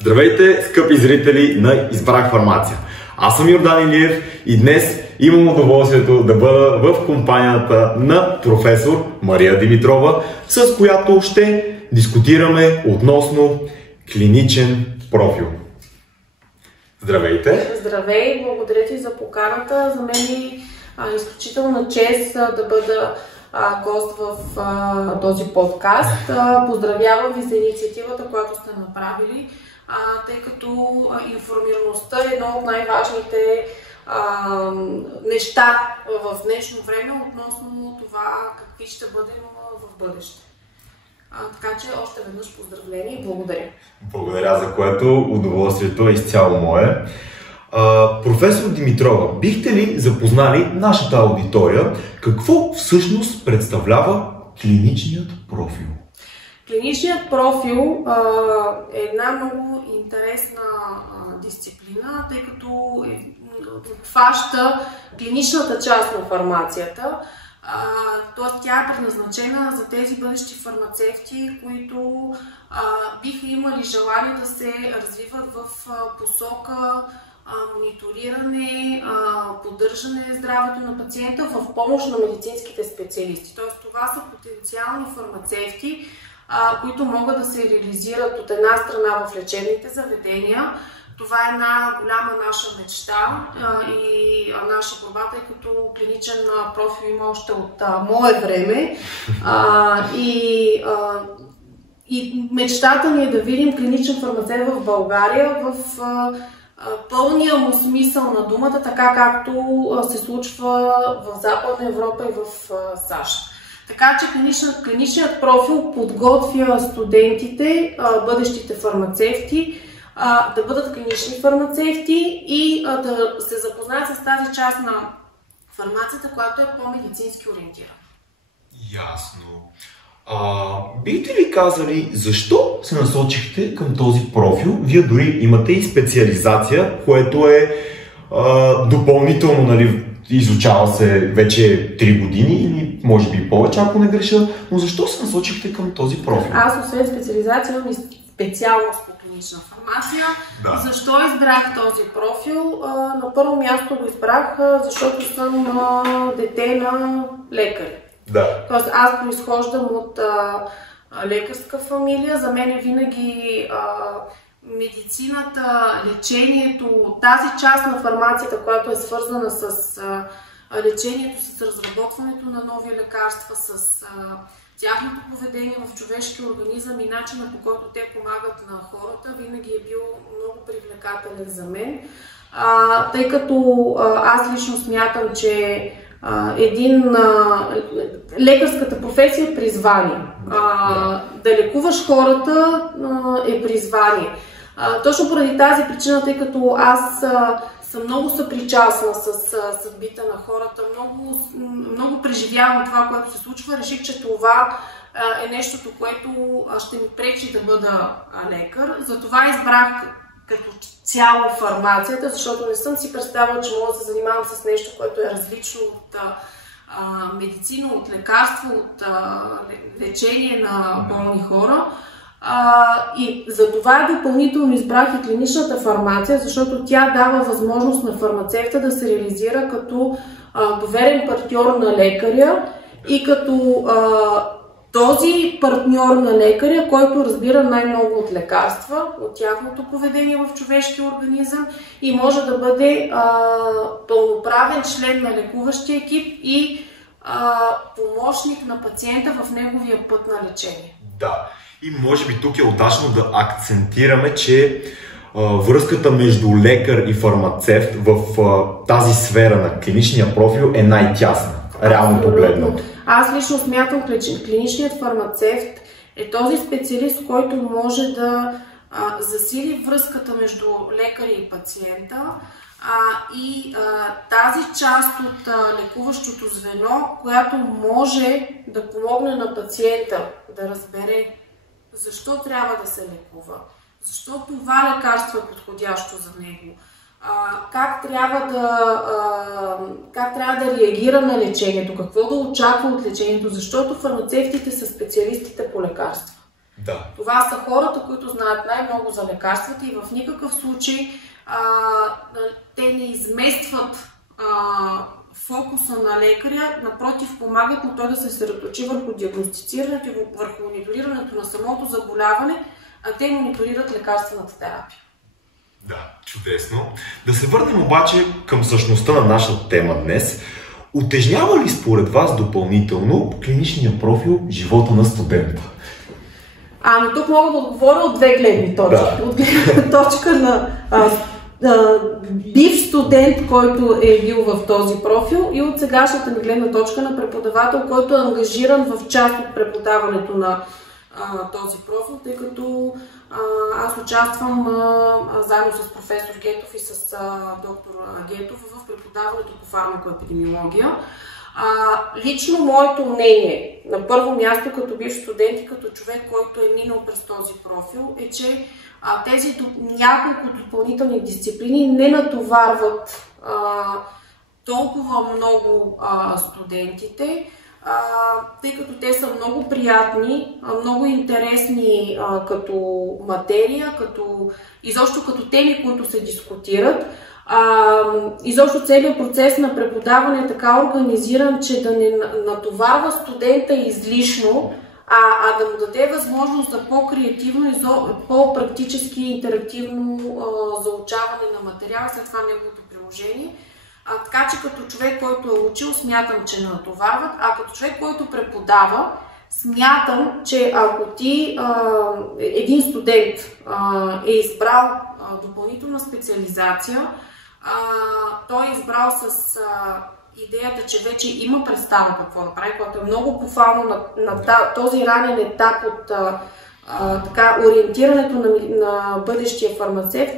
Здравейте, скъпи зрители на Избрах фармация. Аз съм Йордан Илиев и днес имам удоволствието да бъда в компанията на професор Мария Димитрова, с която ще дискутираме относно клиничен профил. Здравейте! Здравей! Благодаря ти за поканата. За мен е изключителна чест да бъда гост в този подкаст. Поздравявам ви за инициативата, която сте направили, тъй като информираността е едно от най-важните неща в днешно време относно това какви ще бъдем в бъдеще. Така че още веднъж поздравления и благодаря. Благодаря, за което удоволствието е изцяло мое. Професор Димитрова, бихте ли запознали нашата аудитория какво всъщност представлява клиничният профил? Клиничният профил е една много интересна дисциплина, тъй като обхваща клиничната част на фармацията. Т.е. тя е предназначена за тези бъдещи фармацевти, които биха имали желание да се развиват в посока мониториране, поддържане здравето на пациента в помощ на медицинските специалисти. Т.е. това са потенциални фармацевти, които могат да се реализират от една страна в лечебните заведения. Това е една голяма наша мечта и наша борба, тъй като клиничен профил има още от мое време. И мечтата ни е да видим клиничен фармацевт в България в пълния му смисъл на думата, така както се случва в Западна Европа и в САЩ. Така че клиничният профил подготвя студентите, бъдещите фармацевти, да бъдат клинични фармацевти и да се запознаят с тази част на фармацията, която е по-медицински ориентирана. Ясно. Бихте ли казали защо се насочихте към този профил? Вие дори имате и специализация, което е допълнително, нали, изучава се вече 3 години или може би повече, ако не греша, но защо се насочихте към този профил? Аз освен специализация имам и специалност по клинична фармация. Да. Защо избрах този профил? На първо място го избрах, защото съм дете на лекари. Да. Тоест аз произхождам от лекарска фамилия. За мен винаги медицината, лечението, тази част на фармацията, която е свързана с лечението, с разработването на нови лекарства, с тяхното поведение в човешкия организъм и начина, по който те помагат на хората, винаги е бил много привлекателен за мен. Тъй като аз лично смятам, че лекарската професия е призвание. Да лекуваш хората е призвание. Точно поради тази причина, тъй като аз съм много съпричастна с съдбите на хората, много преживявам това, което се случва, реших, че това е нещото, което ще ми пречи да бъда лекар. Затова избрах като цяло фармацията, защото не съм си представила, че мога да се занимавам с нещо, което е различно от медицина, от лекарство, от лечение на болни хора. И за това допълнително избрах и клиничната фармация, защото тя дава възможност на фармацевта да се реализира като доверен партньор на лекаря и като този партньор на лекаря, който разбира най-много от лекарства, от тяхното поведение в човешкия организъм и може да бъде пълноправен член на лекуващия екип и помощник на пациента в неговия път на лечение. Да, и може би тук е удачно да акцентираме, че връзката между лекар и фармацевт в тази сфера на клиничния профил е най-тясна, реално погледнато. Аз лично смятам, че клиничният фармацевт е този специалист, който може да засили връзката между лекаря и пациента и тази част от лекуващото звено, която може да помогне на пациента да разбере защо трябва да се лекува, защо това лекарство е подходящо за него, как трябва да реагира на лечението, какво да очаква от лечението, защото фармацевтите са специалистите по лекарства. Да. Това са хората, които знаят най-много за лекарствата и в никакъв случай те не изместват фокуса на лекаря, напротив, помагат му той да се съсредоточи върху диагностицирането и върху мониторирането на самото заболяване, а те мониторират лекарствената терапия. Да, чудесно. Да се върнем обаче към същността на нашата тема днес. Утежнява ли според вас допълнително клиничния профил живота на студента? Ами тук мога да отговоря от две гледни точки. Да. От гледна точка на бив студент, който е бил в този профил, и от сегашната ми гледна точка на преподавател, който е ангажиран в част от преподаването на този профил, тъй като аз участвам заедно с професор Гетов и с доктор Гетов в преподаването по фармакоепидемиология. Лично моето мнение, на първо място като бивш студент и като човек, който е минал през този профил, е, че тези няколко допълнителни дисциплини не натоварват толкова много студентите, тъй като те са много приятни, много интересни като материя, изобщо като теми, които се дискутират. Изобщо целият процес на преподаване е така организиран, че да не натоварва студента излишно, а да му даде възможност за по-креативно и по-практически интерактивно заучаване на материала, след това неговото приложение. Така че като човек, който е учил, смятам, че не натоварват, а като човек, който преподава, смятам, че ако един студент е избрал допълнителна специализация, той е избрал с идеята, че вече има представа какво да прави, което е много похвално на този ранен етап от ориентирането на бъдещия фармацевт.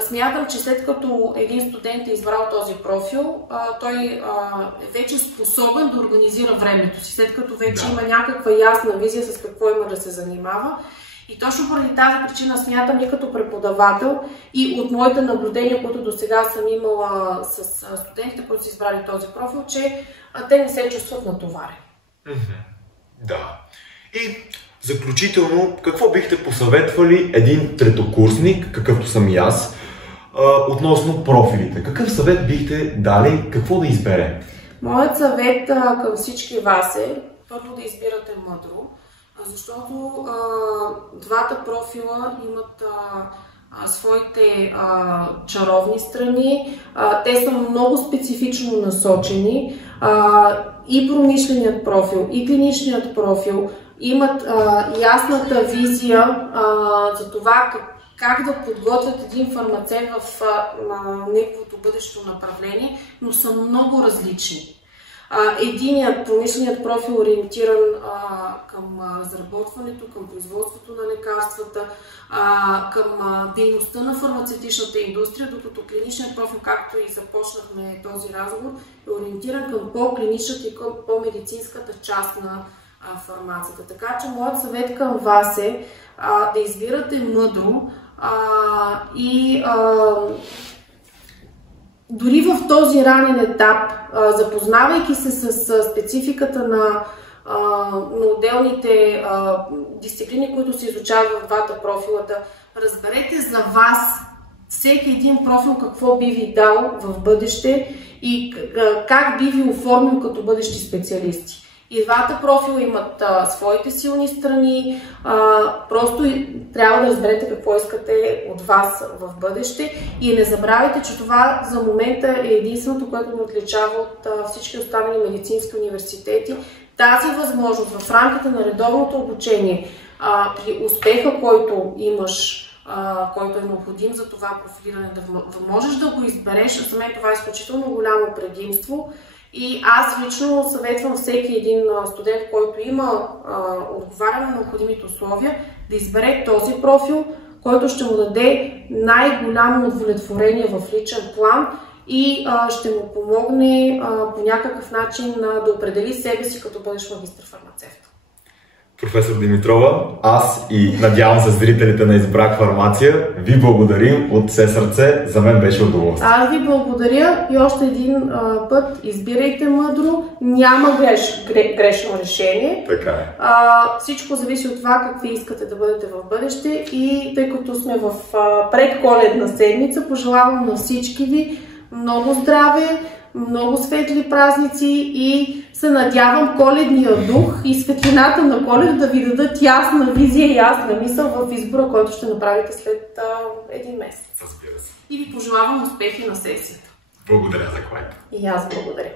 Смятам, че след като един студент е избрал този профил, той е вече способен да организира времето си, след като вече има някаква ясна визия с какво има да се занимава. И точно поради тази причина смятам и като преподавател и от моите наблюдения, които до сега съм имала с студентите, които са избрали този профил, че те не се чувстват натоварени. Да. И заключително, какво бихте посъветвали един третокурсник, какъвто съм и аз, относно профилите? Какъв съвет бихте дали, какво да избере? Моят съвет към всички вас е първо да избирате мъдро, защото двата профила имат своите чаровни страни. Те са много специфично насочени. И промишленият профил, и клиничният профил имат ясната визия за това как да подготвят един фармацевт в неговото бъдещо направление, но са много различни. Единият, промишленият профил, ориентиран към разработването, към производството на лекарствата, към дейността на фармацевтичната индустрия, докато клиничният профил, както и започнахме този разговор, е ориентиран към по-клиничната и към по-медицинската част на фармацията. Така че моят съвет към вас е да избирате мъдро и дори в този ранен етап, запознавайки се с спецификата на отделните дисциплини, които се изучават в двата профилата, разберете за вас всеки един профил какво би ви дал в бъдеще и как би ви оформил като бъдещи специалисти. И двата профила имат своите силни страни, просто трябва да разберете какво искате от вас в бъдеще и не забравяйте, че това за момента е единственото, което ни отличава от всички останали медицински университети. Тази възможност в рамките на редовното обучение, при успеха, който имаш, който е необходим за това профилиране, да можеш да го избереш, за мен това е изключително голямо предимство. И аз лично съветвам всеки един студент, който отговаря на необходимите условия, да избере този профил, който ще му даде най-голямо удовлетворение в личен план и ще му помогне по някакъв начин да определи себе си като бъдещ магистър-фармацевт. Професор Димитрова, аз и надявам се зрителите на Избрах фармация, ви благодарим от все сърце. За мен беше удоволствие. Аз ви благодаря и още един път избирайте мъдро. Няма грешно решение. Така е. Всичко зависи от това какви искате да бъдете в бъдеще и тъй като сме в предколедна седмица, пожелавам на всички ви много здраве, много светли празници и се надявам коледния дух и светлината на Коледа да ви дадат ясна визия и ясна мисъл в избора, който ще направите след един месец. Разбира се. И ви пожелавам успехи на сесията. Благодаря за което. И аз благодаря.